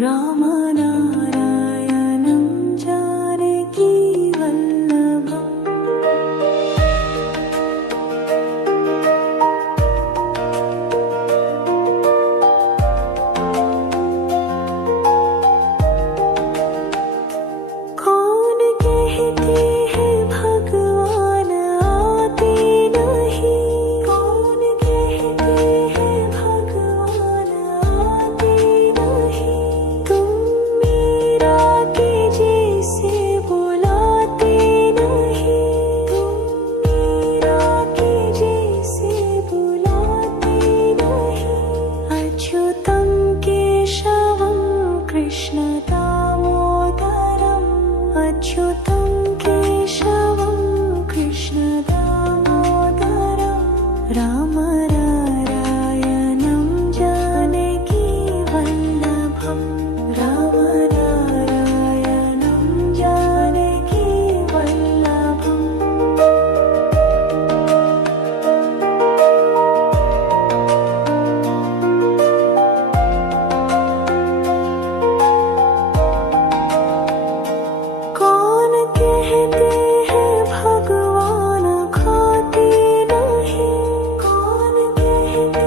राम नारायणं जानकी वल्लभम्। कौन कहते हैं भगवान आते नहीं, कौन कहते हैं भगवान आते नहीं, तुम मीरा के जैसे बुलाते नहीं, तुम मीरा के जैसे बुलाते नहीं। अच्युतं केशवं कृष्ण दामोदरम्, अच्युतं केशवं कृष्ण दामोदरम्, राम नारायणं जानकी वल्लभम्, राम नारायणं जानकी वल्लभम्। कौन कहते हैं भगवान खाते नहीं, कौन कहते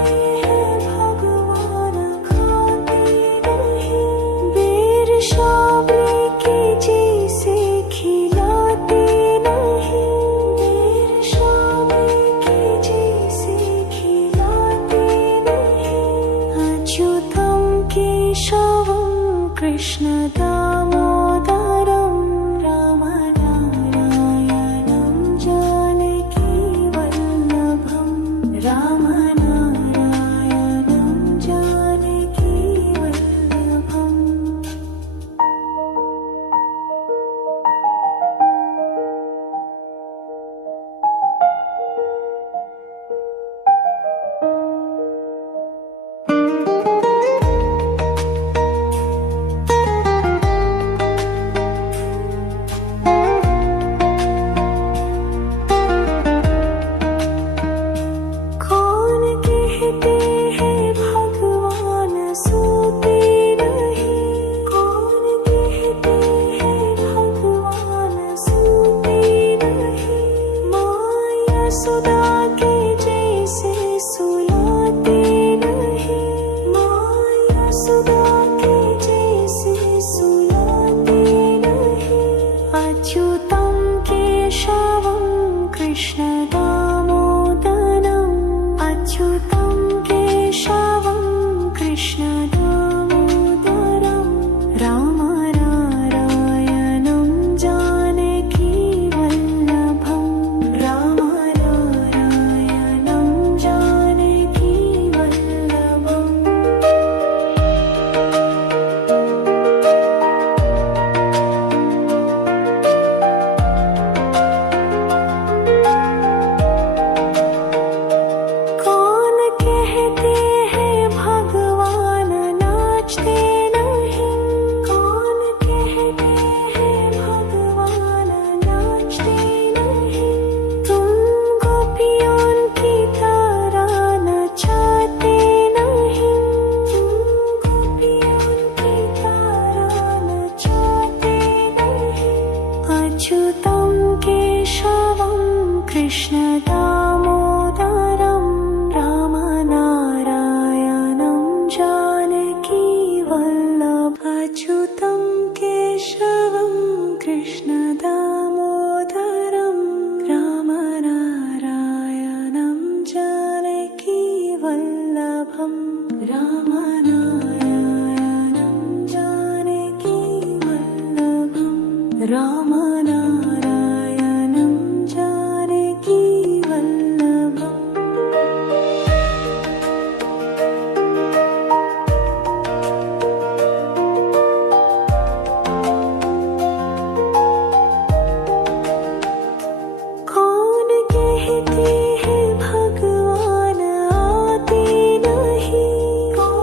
हैं भगवान खाते नहीं, बेर शाबली के जैसे खिलाते नहीं, बेर शाबली के जैसे खिलाते नहीं। अच्युतं केशवं कृष्ण दामोदरम्, राम नारायणं जानकी वल्लभम्, राम नारायणं जानकी वल्लभम्। कौन कहते हैं भगवान सोते नहीं, कौन कहते हैं भगवान सोते नहीं, माया सुदा के जैसे सुलाते नहीं, माया सुदा के जैसे सुलाते नहीं। अच्युतं केशवं कृष्ण दामोदरम्, अच्युतं केशवं कृष्ण दामोदरम्, राम नारायणं जानकी वल्लभम्, राम नारायणं जानकी वल्लभम्। कौन कहते हैं भगवान नाचते नहीं, कौन कहते हैं भगवान नाचते नहीं, तुम गोपियों की तरह नचाते नहीं, तुम गोपियों की तरह नचाते नहीं। अच्युतं केशवं कृष्ण दामोदरम्, राम नारायणं जानकी वल्लभ, अच्युतं केशवं कृष्ण दामोदरम्, राम नारायणं जानकी वल्लभम्, राम नारायणं जानकी वल्लभम्, राम नारायणं जानकी वल्लभम्। कौन कहते हैं भगवान आते नहीं, कौन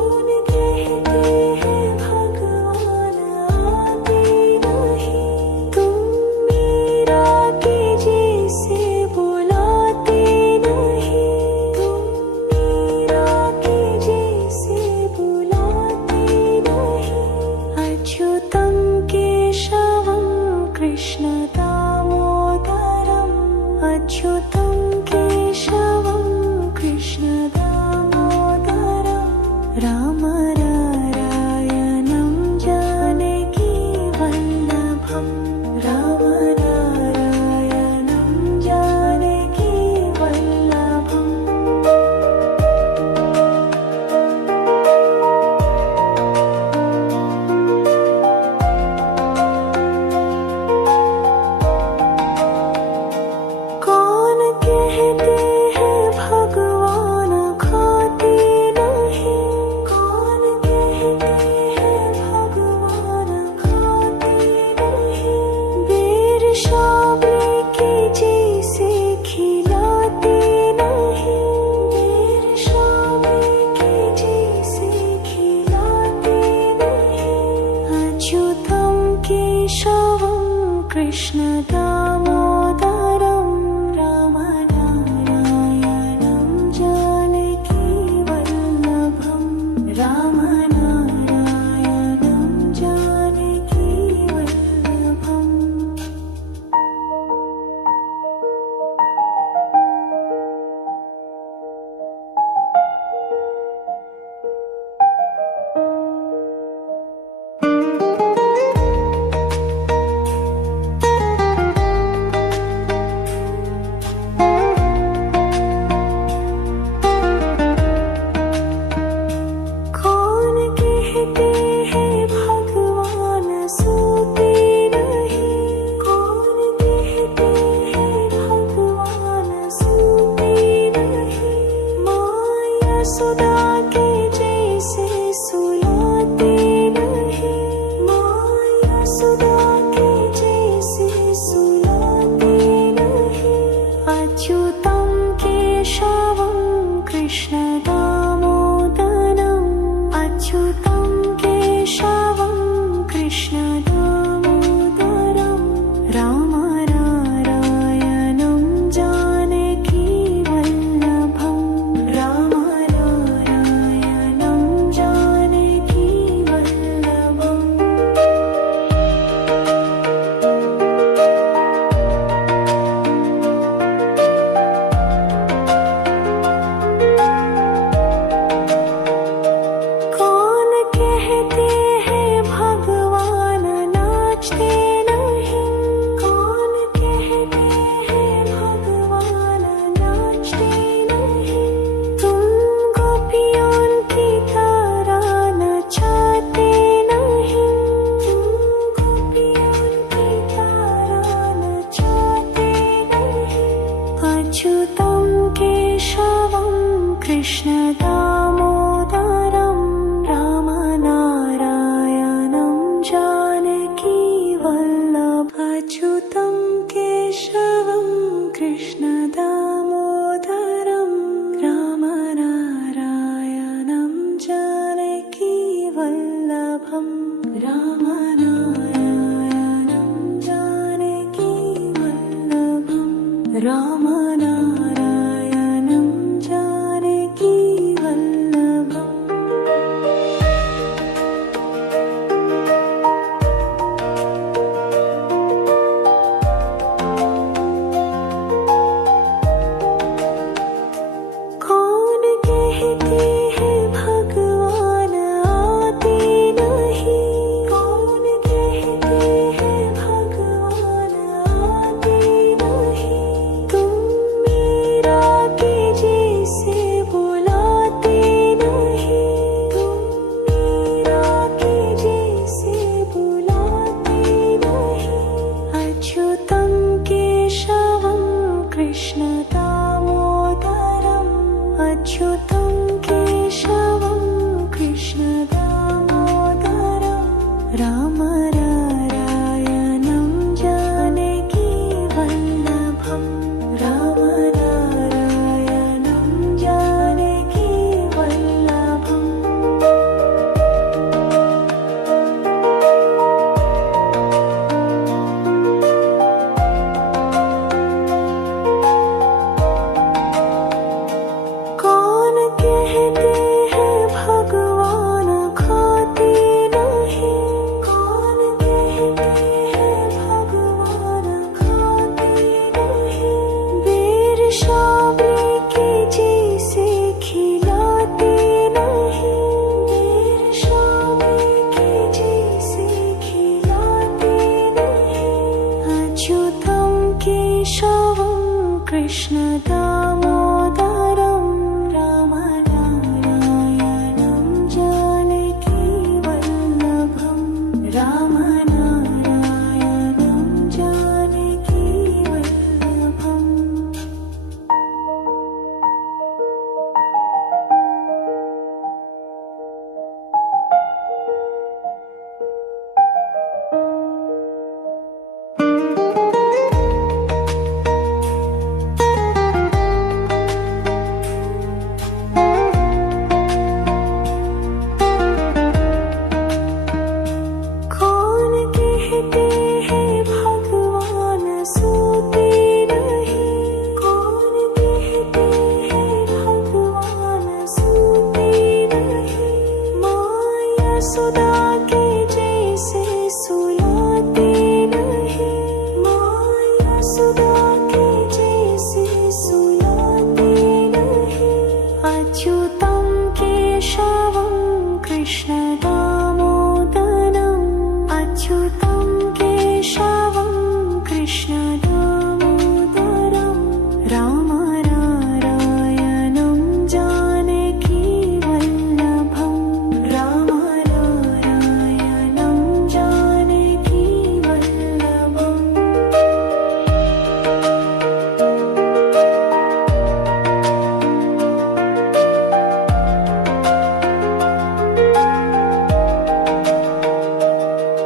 राम नारायणं जानकी वल्लभं राम नारायणं जानकी वल्लभम् कौन कहते हैं भगवान खाते नहीं, कौन कहते हैं भगवान खाते नहीं, बेर शाबरे के जैसे खिलाते नहीं, बेर शाबरे के जैसे खिलाते नहीं, अच्युतं केशवं कृष्ण दामोदरं राम नारायणं जानकी वल्लभं राम नारायणं जानकी वल्लभम् कौन कहते हैं भगवान सोते नहीं, कौन कहते हैं भगवान सोते नहीं, माया सुदा के जैसे सुलाते नहीं, माया सुदा के जैसे सुलाते नहीं, अच्युतं केशवं कृष्ण दामोदरम् अच्युतं केशवं कृष्ण दामोदरं राम नारायणं जानकी वल्लभं राम नारायणं जानकी वल्लभम् कौन कहते हैं भगवान नाचते नहीं, कौन कहते हैं भगवान नाचते नहीं, तुम गोपियों की तरह नचाते नहीं, तुम गोपियों की तरह नचाते नहीं, अच्युतं केशवं कृष्ण दामोदरं राम नारायणं जानकी वल्लभ अच्युतं केशवं कृष्ण दामोदरं राम नारायणं जानकी वल्लभं राम नारायणं जानकी वल्लभं राम नारायणं जानकी वल्लभम् कौन कहते हैं भगवान आते नहीं, कौन कहते हैं भगवान आते नहीं, तुम कृष्ण दामोदरम् अच्युतं केशवं कृष्ण दामोदरम् राम नारायणं जानकी वल्लभं राम नारायणं जानकी वल्लभम्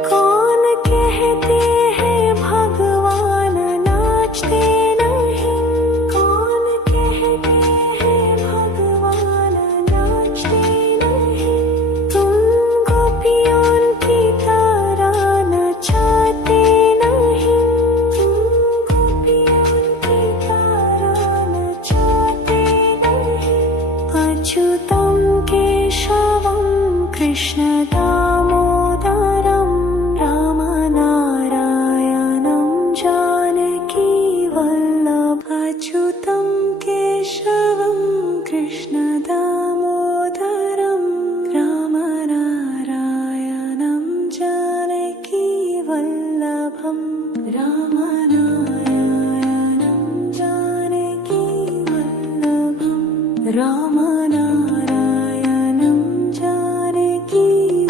कौन कहते हैं भगवान नाचते नहीं कौन कहते हैं भगवान नाचते नहीं तुम गोपियों की तरह नचाते नहीं तुम गोपियों की तरह नचाते नहीं अच्युतं केशवं कृष्ण दामोदरं राम नारायणं जानकी वल्लभ अच्युतं केशवं कृष्ण दामोदरं राम नारायणं जानकी वल्लभं राम नारायणं जानकी वल्लभं राम नारायणं जानकी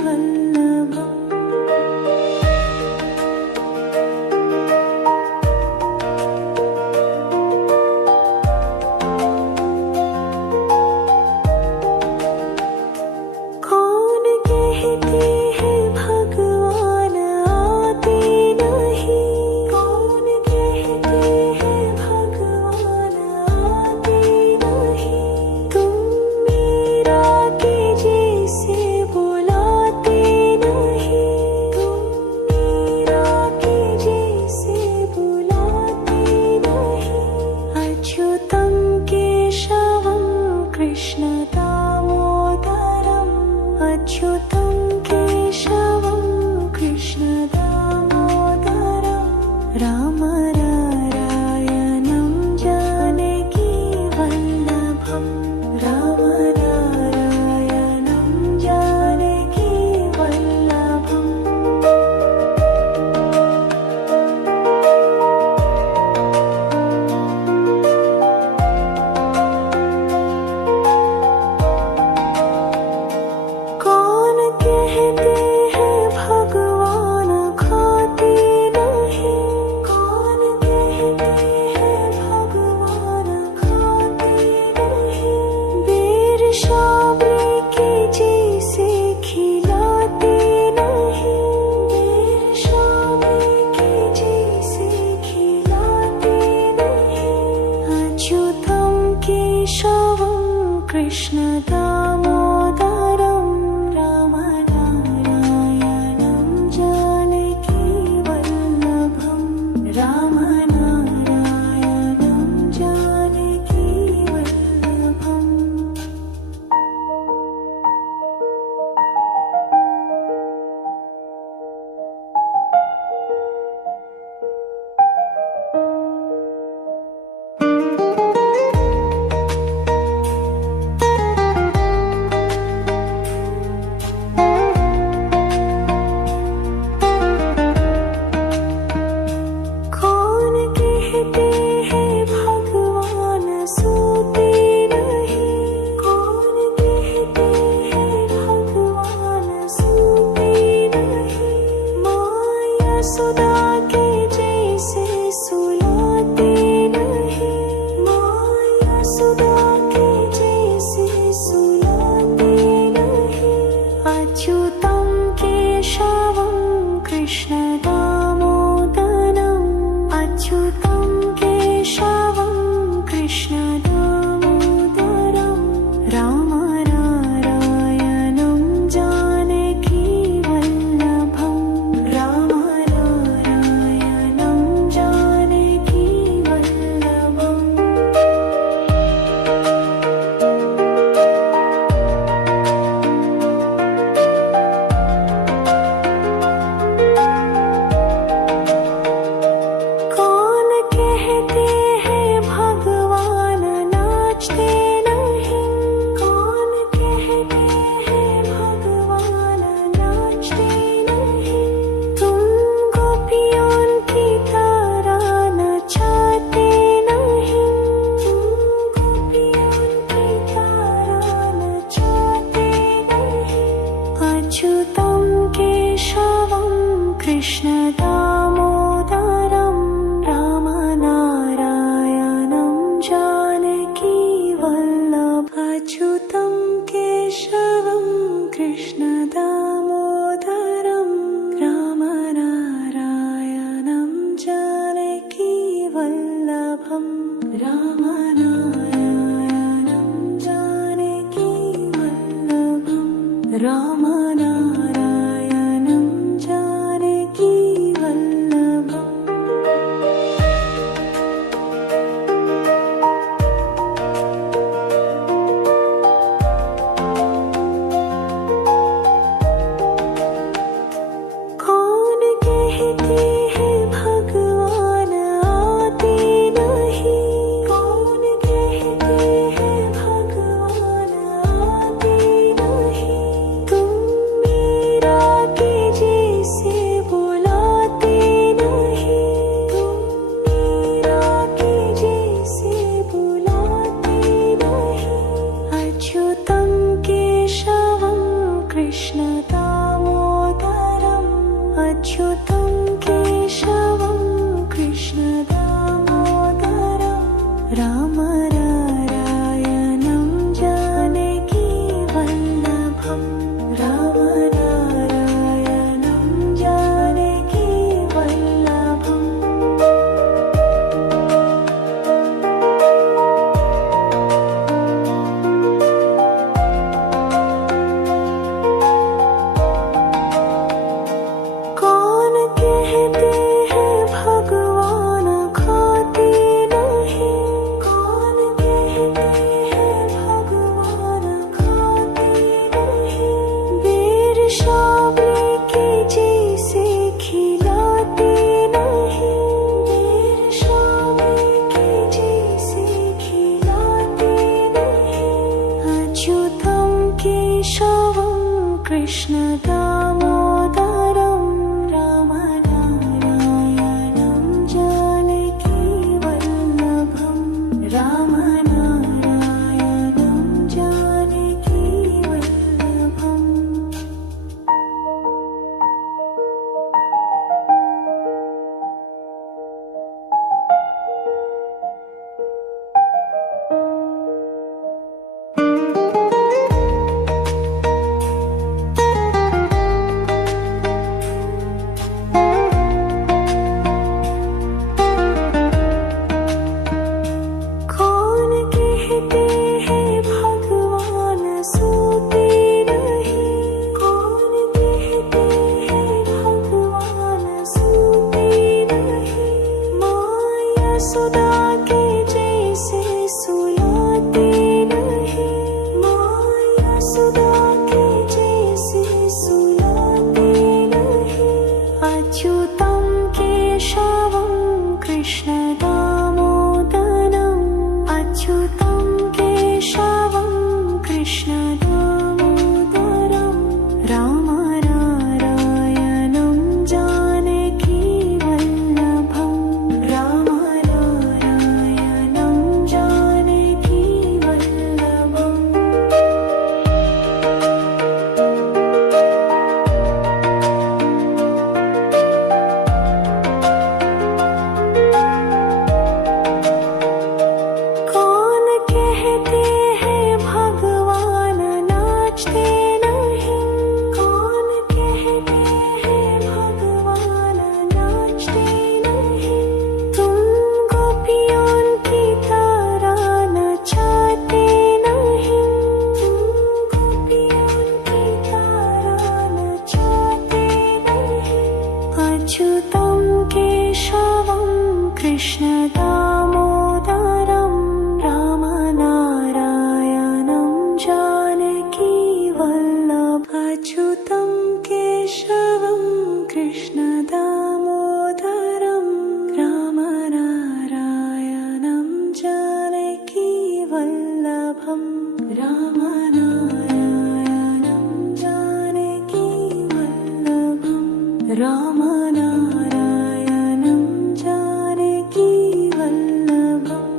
वल्लभम् कौन कहते हैं भगवान आते नहीं कौन कहते हैं भगवान आते नहीं तुम मीरा के जैसे बुलाते नहीं तुम मीरा के जैसे बुलाते नहीं अच्युतं केशवं कृष्ण दामोदरम् अच्युतं केशवं कृष्ण दामोदरं राम नारायणं जानकी वल्लभं राम नारायणं जानकी वल्लभम् कौन अच्युतं केशवं कृष्ण दामोदरं रामनारायणं जानकी वल्लभ अच्युतं केशवं कृष्ण दामोदरं रामनारायणं जानकी वल्लभं रामनारायणं जानकी वल्लभं रामनारायणं जानकी वल्लभम् कौन कहते हैं भगवान आते नहीं, कौन कहते हैं भगवान आते नहीं, तुम मीरा के जैसे बुलाते नहीं, तुम मीरा के जैसे बुलाते नहीं, अच्युतं केशवं कृष्ण दामोदरम् अच्युतं केशवं कृष्ण दामोदरं रामनारायणं जानकी वल्लभं रामनारायणं जानकी वल्लभम् कौन कहते हैं भगवान खाते नहीं, कौन कहते हैं भगवान खाते नहीं, वीर शाबली के जैसे खिलाते नहीं, वीर शाबली के जैसे खिलाते नहीं, अच्युतं केशवं कृष्ण दामोदरं रामनारायणं जानकी वल्लभं रामनारायणं जानकी वल्लभम् कौन कहते हैं भगवान सोते नहीं, कौन कहते हैं भगवान सोते नहीं, माँ यशोदा के जैसे सुलाते नहीं, माँ यशोदा के जैसे सुलाते नहीं, अच्युतं केशवं कृष्ण दामोदरम् अच्युतं केशवं कृष्ण दामोदरं रामनारायणं जानकी वल्लभं रामनारायणं जानकी वल्लभम् कौन कहते हैं भगवान नाचते नहीं, कौन कहते हैं भगवान नाचते नहीं, तुम गोपियों की तरह नचाते नहीं, तुम गोपियों की तरह नचाते नहीं, अच्युतं केशवं कृष्ण दामोदरं रामनारायणं जानकी वल्लभ अच्युतं केशवं कृष्ण दामोदरं रामनारायणं जानकी वल्लभं रामनारायणं जानकी वल्लभं रामनारायणं जानकी वल्लभम्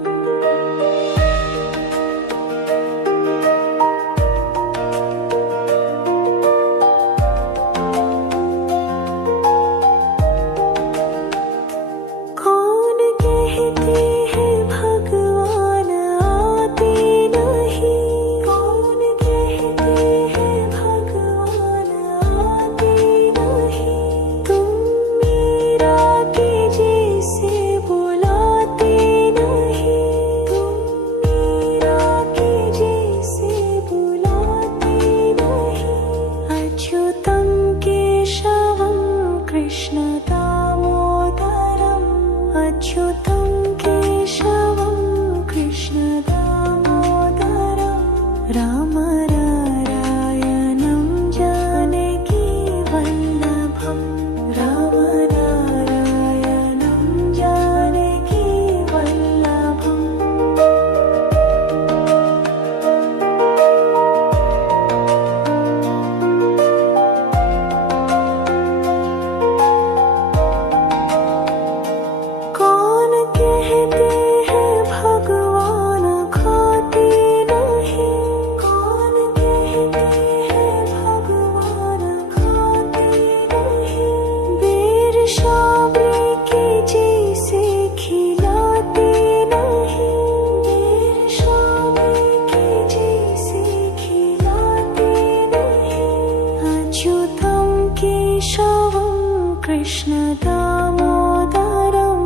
कृष्ण दामोदरं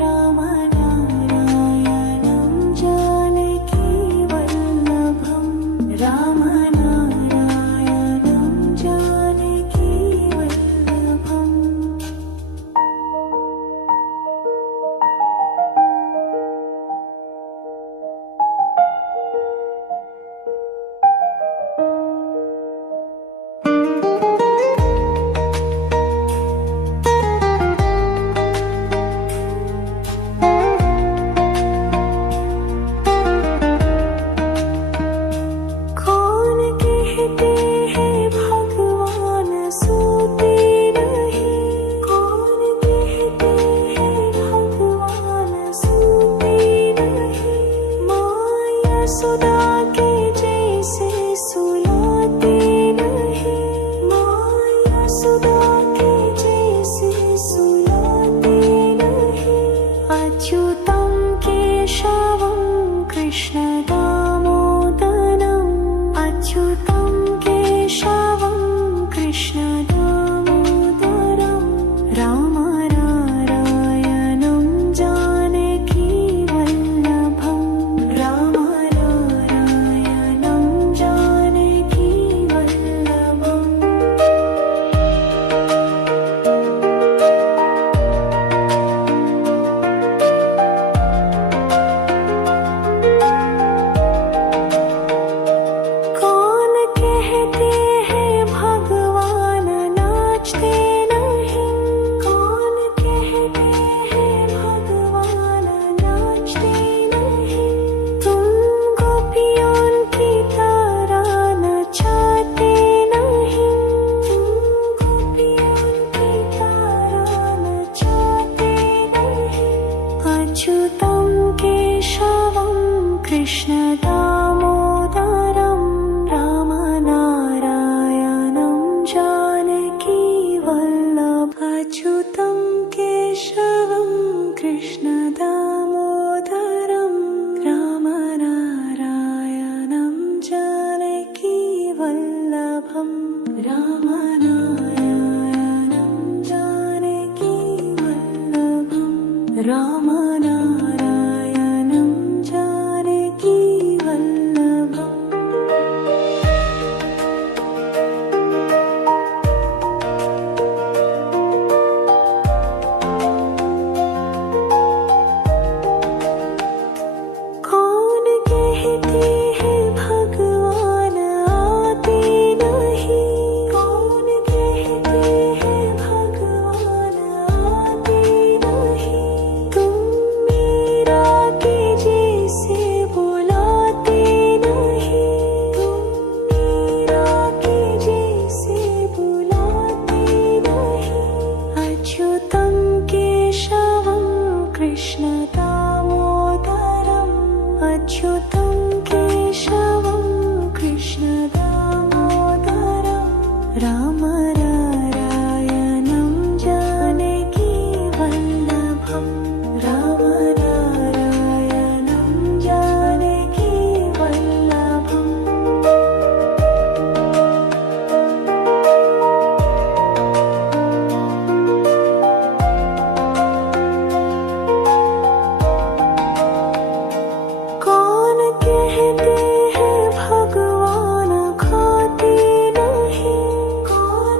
रामनारायणं जानकी वल्लभं रामनारायणं जानकी वल्लभम् सुधा के जैसे सुलाते नहीं माया सुधा के जैसे सुलाते नहीं अच्युतं केशवं कृष्ण दामोदरम् अच्युतं केशवं कृष्ण दामोदरम् रामनारायणं जानकी वल्लभं राम अच्युतं केशवं कृष्ण दामोदरं रामनारायणं जानकी वल्लभम् अच्युतं केशवं कृष्ण दामोदरं रामनारायणं जानकी वल्लभम् रामनारायणं जानकी वल्लभम् रामनारायणं जानकी वल्लभम् कौन कहते हैं भगवान आते नहीं कौन कहते हैं भगवान आते नहीं तुम मीरा के जैसे बुलाते नहीं तुम मीरा के जैसे बुलाते नहीं अच्युतं केशवं कृष्ण दामोदरम् अच्युतं केशवं कृष्ण दामोदरम् रामनारायणं जानकी वल्लभम् रामनारायणं जानकी वल्लभम् कौन कहते हैं भगवान खाते नहीं कौन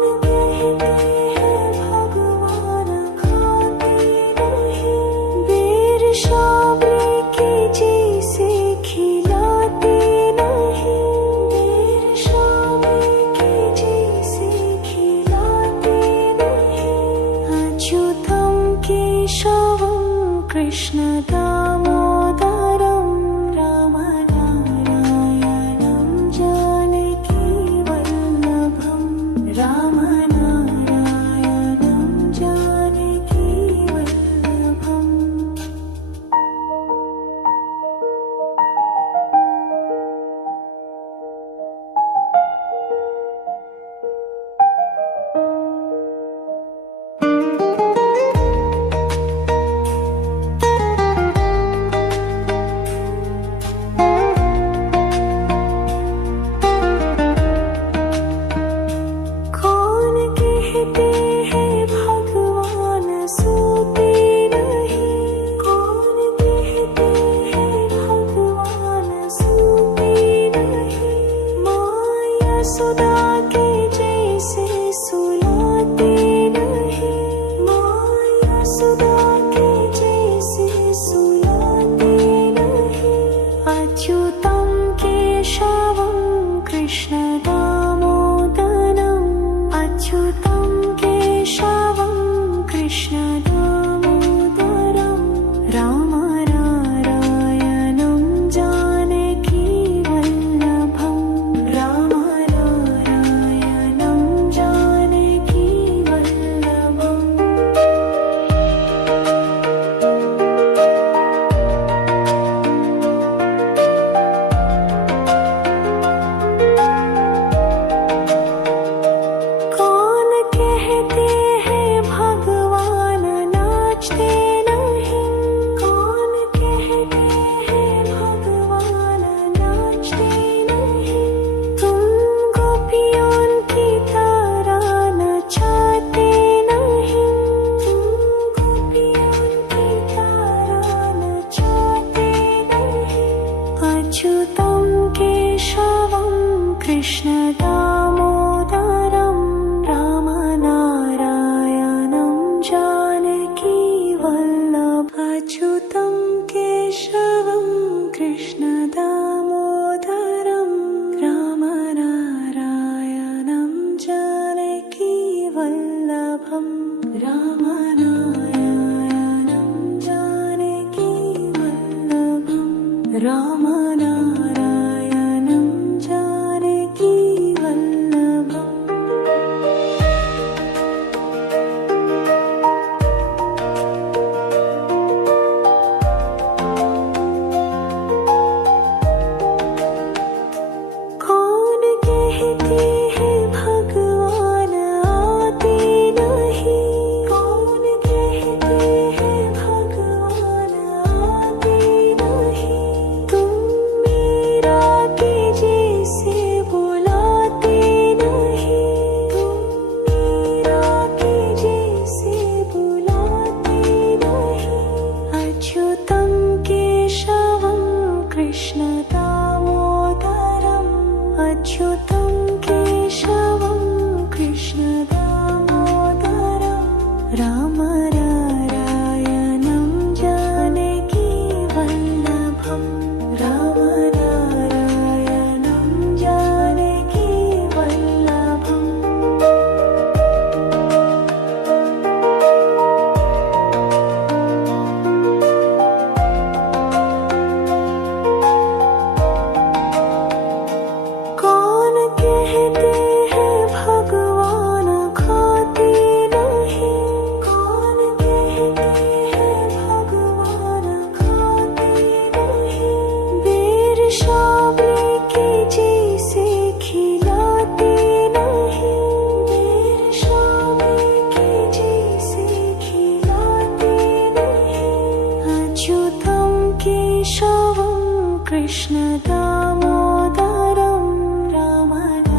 कृष्ण दामोदरं रामनारायणं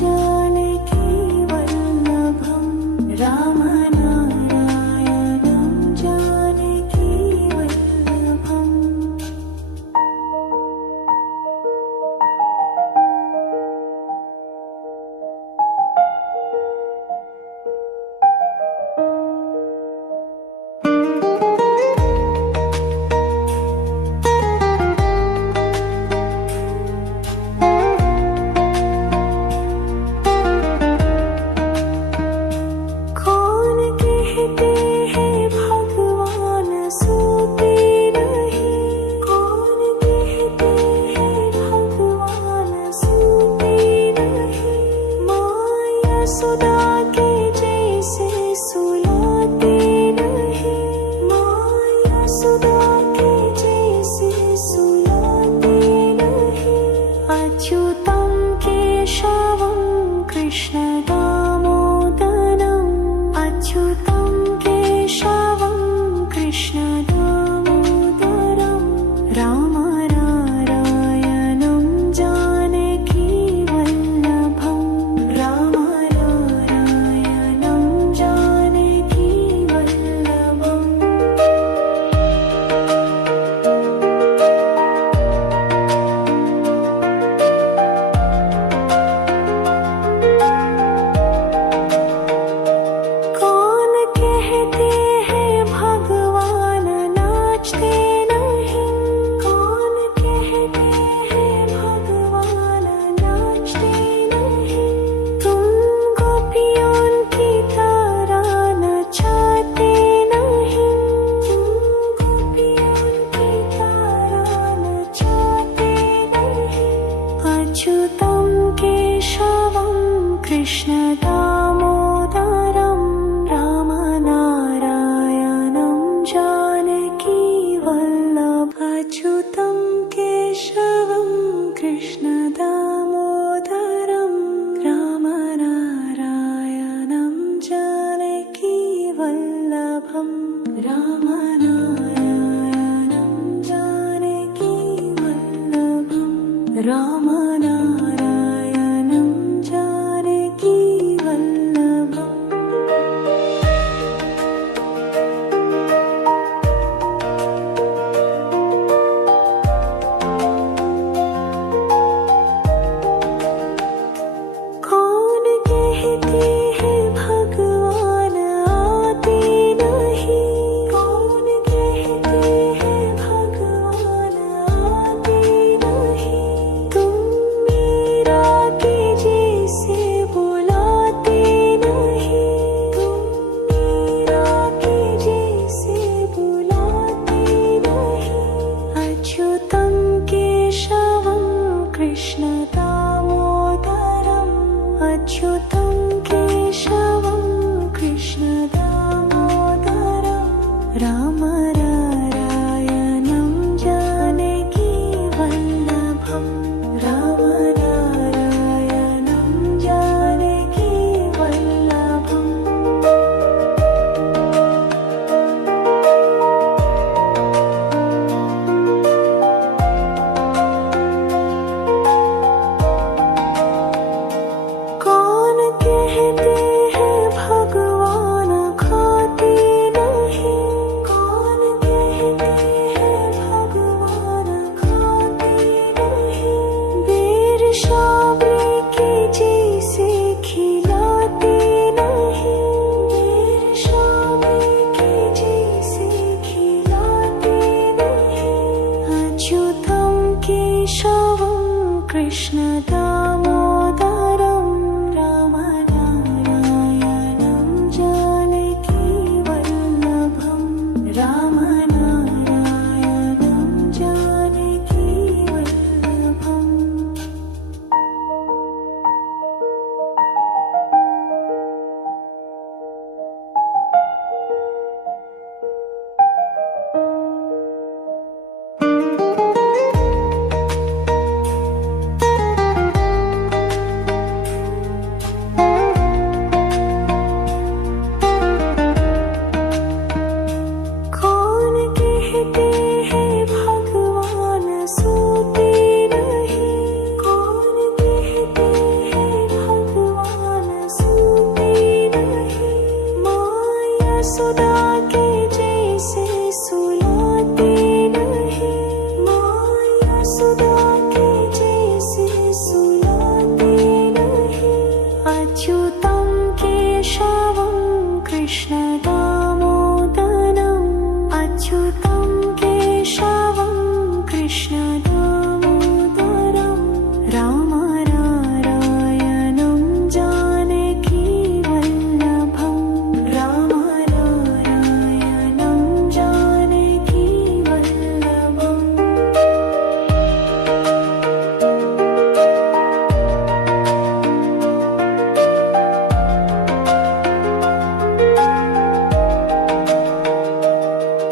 जानकी वल्लभं रामनारायणं जानकी वल्लभम् सुधा के जैसे सुलाते नहीं माया सुधा के जैसे सुलाते नहीं अच्युतं केशवं कृष्ण दामोदरम् अच्युतं केशवं कृष्ण दामोदरम् रामनारायणं जानकी वल्लभं राम अच्युतं केशवं कृष्ण दामोदरं रामनारायणं जानकी वल्लभम् अच्युतं केशवं कृष्ण दामोदरं रामनारायणं जानकी वल्लभम् रामनारायणं जानकी वल्लभम् रामनारायणं जानकी वल्लभम् कौन कहते हैं भगवान आते नहीं कौन कहते हैं भगवान आते नहीं तुम मीरा के जैसे बुलाते नहीं तुम मीरा के जैसे बुलाते नहीं अच्युतं केशवं कृष्ण दामोदरम् अच्युतं केशवं कृष्ण दामोदरं रामनारायणं जानकी वल्लभं रामनारायणं जानकी वल्लभम् कौन कहते हैं भगवान खाते नहीं कौन कहते हैं भगवान खाते नहीं बेर शाबे के जैसे खिलाते नहीं बेर शाबे के जैसे खिलाते नहीं अच्युतं केशवं कृष्ण दामोदरं रामनारायणं कृष्ण दामोदरम् अच्युतं केशवं कृष्ण दामोदरम् राम नारायणं जानकी वल्लभम् राम नारायणं जानकी वल्लभम्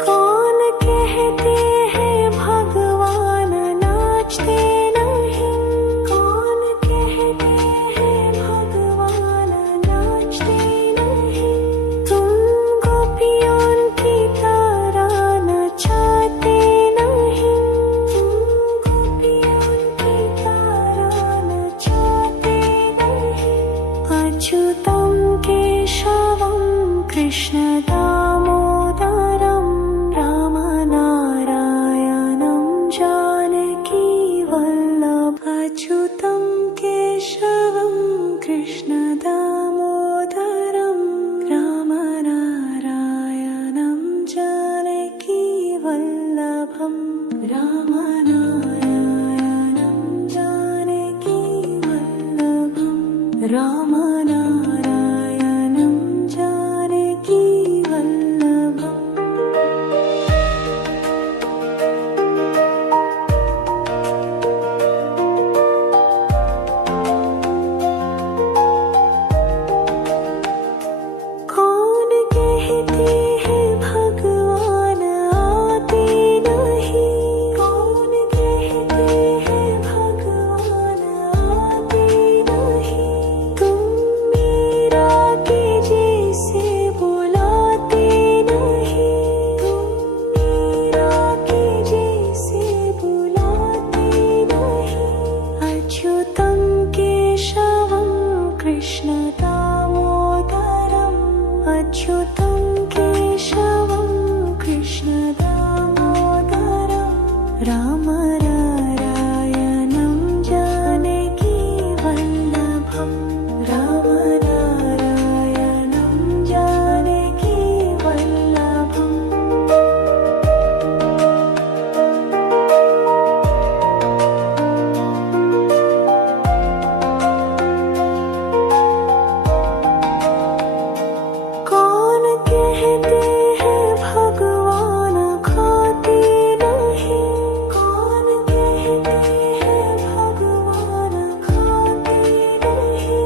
कौन कहते हैं भगवान नाचते नहीं कौन कहते हैं भगवान नाचते नहीं तुम गोपियों की तरह नचाते नहीं तुम गोपियों की तरह नचाते नहीं अच्युतं केशवं कृष्ण दामोदरम् राम नारायणं जानकी वल्लभम् अच्युतं केशवं कृष्ण दामोदरम् राम नारायणं जानकी वल्लभम् राम नारायणं जानकी वल्लभम् राम नारायणं जानकी वल्लभम् कौन कहते हैं भगवान आते नहीं कौन कहते हैं भगवान आते नहीं तुम मीरा के जैसे बुलाते नहीं तुम मीरा के जैसे बुलाते नहीं अच्युतं केशवं कृष्ण दामोदरम् अच्युतं केशवं कृष्ण दामोदरम् राम नारायणं जानकी वल्लभम् राम नारायणं जानकी वल्लभम् कौन कहते हैं भगवान खाते नहीं कौन कहते हैं भगवान खाते नहीं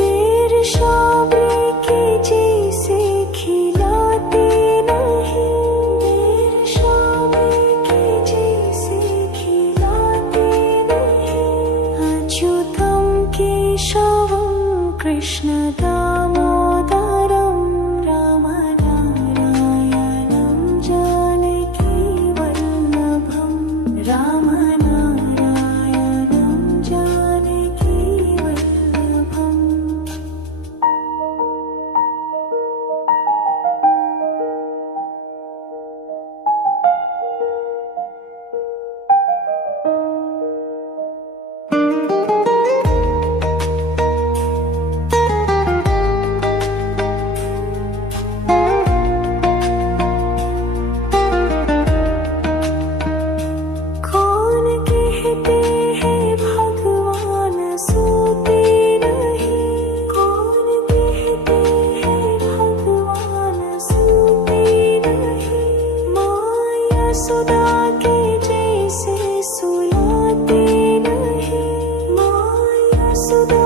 बेर शाबरी के जैसे खिलाते नहीं बेर शाबरी के जैसे खिलाते नहीं अच्युतं केशवं कृष्ण दामोदरम् राम नारायणं जानकी वल्लभम् राम नारायणं जानकी वल्लभम् कौन कहते हैं भगवान सोते नहीं कौन कहते हैं भगवान सोते नहीं माया सुदा के जैसे सुलाते नहीं माया सुदा